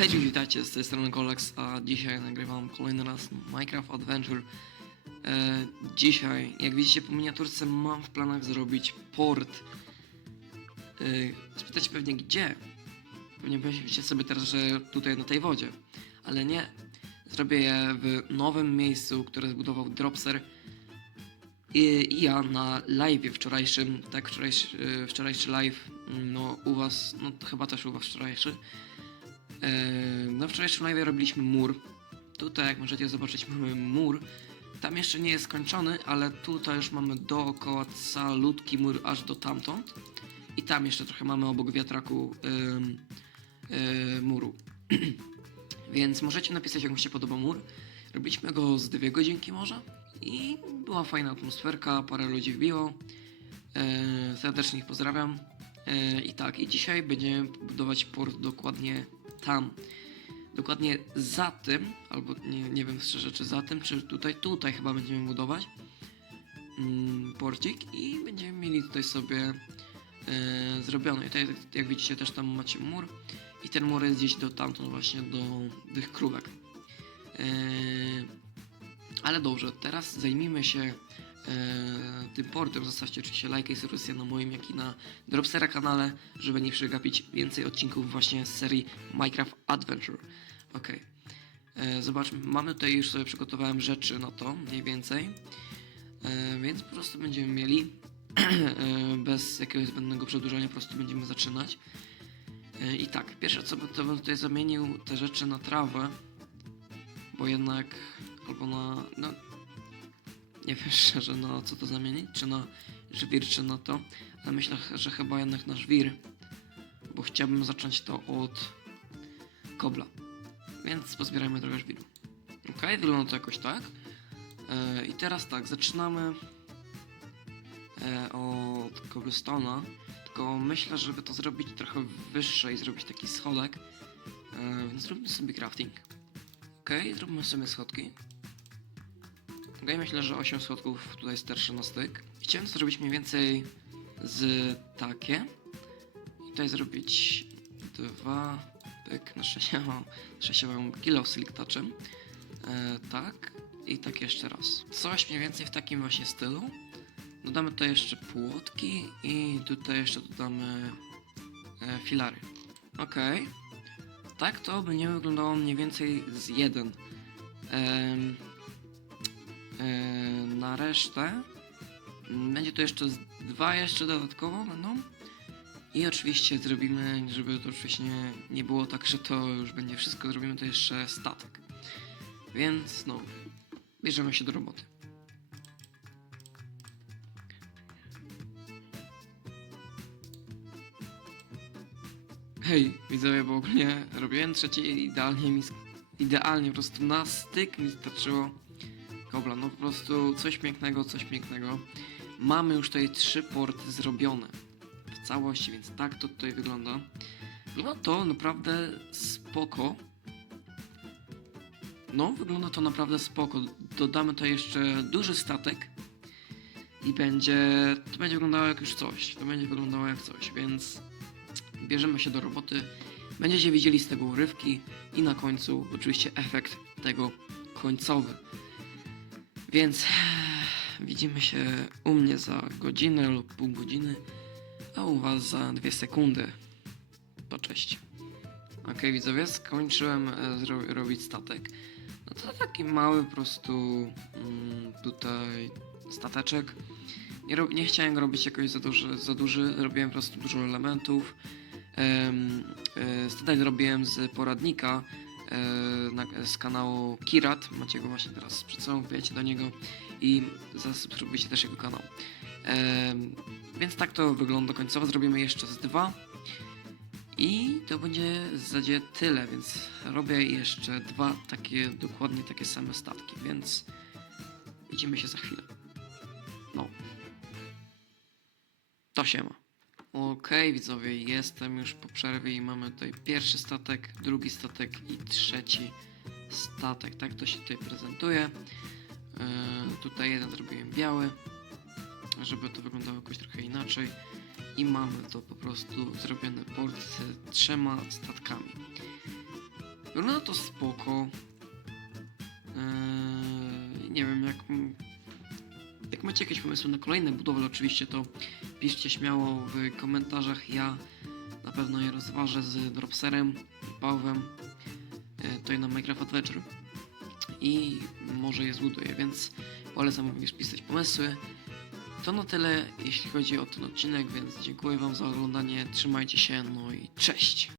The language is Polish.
Hej, witajcie, z tej strony Kolex, a dzisiaj nagrywam kolejny raz Minecraft Adventure. E, dzisiaj, jak widzicie po miniaturce, mam w planach zrobić port. E, spytacie pewnie gdzie? Pewnie myślicie sobie teraz, że tutaj na tej wodzie, ale nie. Zrobię je w nowym miejscu, które zbudował Dropser. I, i ja na live wczorajszym, tak, wczorajszy, e, wczorajszy live, no u was, no chyba też u was wczorajszy. Eee, No wczorajszym live robiliśmy mur. Tutaj jak możecie zobaczyć mamy mur. Tam jeszcze nie jest skończony, ale tutaj już mamy dookoła calutki mur aż do tamtąd. I tam jeszcze trochę mamy obok wiatraku ym, yy, muru. Więc możecie napisać jak wam się podoba mur. Robiliśmy go z dwie godzinki może. I była fajna atmosferka, parę ludzi wbiło. Eee, serdecznie ich pozdrawiam. Eee, I tak, i dzisiaj będziemy budować port dokładnie tam. Dokładnie za tym, albo nie, nie wiem szczerze, czy za tym, czy tutaj, tutaj chyba będziemy budować mm, porcik i będziemy mieli tutaj sobie e. I tutaj, jak- widzicie, też tam macie mur i ten mur jest gdzieś do tamtąd właśnie, do tych krówek. E, ale dobrze, teraz zajmijmy się e, tym portem. Zostawcie oczywiście lajka i subskrypcję na moim, jak i na Dropsera kanale, żeby nie przegapić więcej odcinków właśnie z serii Minecraft Adventure. Okej. E, Zobaczmy, mamy tutaj już sobie przygotowałem rzeczy na to, mniej więcej. E, więc po prostu będziemy mieli e, bez jakiegoś zbędnego przedłużania, po prostu będziemy zaczynać. E, I tak, pierwsze co to bym tutaj zamienił te rzeczy na trawę, bo jednak albo na, no nie wiem szczerze na co to zamienić, czy na żwir, czy na to, ale myślę, że chyba jednak na żwir, bo chciałbym zacząć to od kobla, więc pozbierajmy trochę żwiru. Ok, wygląda to jakoś tak. E, I teraz tak, zaczynamy e, od cobblestone'a, tylko myślę, żeby to zrobić trochę wyższe i zrobić taki schodek, e, więc zróbmy sobie crafting. Ok, zróbmy sobie schodki. Ok, myślę, że 8 schodków tutaj starszy na styk. Chciałem zrobić mniej więcej z takie. I tutaj zrobić dwa, pyk, na szczęście mam, kilo z. E, tak, i tak jeszcze raz. Coś mniej więcej w takim właśnie stylu. Dodamy tutaj jeszcze płotki i tutaj jeszcze dodamy e, filary. Okej. Tak to będzie wyglądało mniej więcej z jeden. Em, e, na resztę będzie to jeszcze dwa jeszcze dodatkowo będą. I oczywiście zrobimy, żeby to oczywiście nie, nie było tak, że to już będzie wszystko, zrobimy to jeszcze statek. Więc no, bierzemy się do roboty. Hej, widzowie, bo ogólnie robiłem trzecie i idealnie mi, idealnie po prostu na styk mi starczyło kobla. No po prostu coś pięknego, coś pięknego. Mamy już tutaj trzy porty zrobione w całości, więc tak to tutaj wygląda. Wygląda to naprawdę spoko. No, wygląda to naprawdę spoko. Dodamy to jeszcze duży statek i będzie, to będzie wyglądało jak już coś. To będzie wyglądało jak coś, więc bierzemy się do roboty. Będziecie widzieli z tego urywki i na końcu oczywiście efekt tego końcowy. Więc widzimy się u mnie za godzinę lub pół godziny, a u was za dwie sekundy. To cześć. Ok, widzowie, skończyłem e, robić statek. No to taki mały po prostu mm, tutaj stateczek. Nie, nie chciałem go robić jakoś za duży, za duży, robiłem po prostu dużo elementów. Em, e, statek zrobiłem z poradnika z kanału Kirat. Macie go właśnie teraz przed sobą, wbijecie do niego i zasubskrybujcie też jego kanał. Em, więc tak to wygląda końcowo. Zrobimy jeszcze z dwa. I to będzie w zasadzie tyle, więc robię jeszcze dwa takie, dokładnie takie same statki, więc widzimy się za chwilę. No. To się ma. Okej, widzowie, jestem już po przerwie i mamy tutaj pierwszy statek, drugi statek i trzeci statek. Tak to się tutaj prezentuje. Yy, tutaj jeden zrobiłem biały, żeby to wyglądało jakoś trochę inaczej. I mamy to po prostu zrobiony port z trzema statkami. Wygląda to spoko. Eee, nie wiem, jak, jak macie jakieś pomysły na kolejne budowle, oczywiście to piszcie śmiało w komentarzach. Ja na pewno je rozważę z Dropserem, Pawłem, e, tutaj na Minecraft Adventure i może je zbuduję, więc polecam również pisać pomysły. To na tyle, jeśli chodzi o ten odcinek, więc dziękuję Wam za oglądanie, trzymajcie się, no i cześć!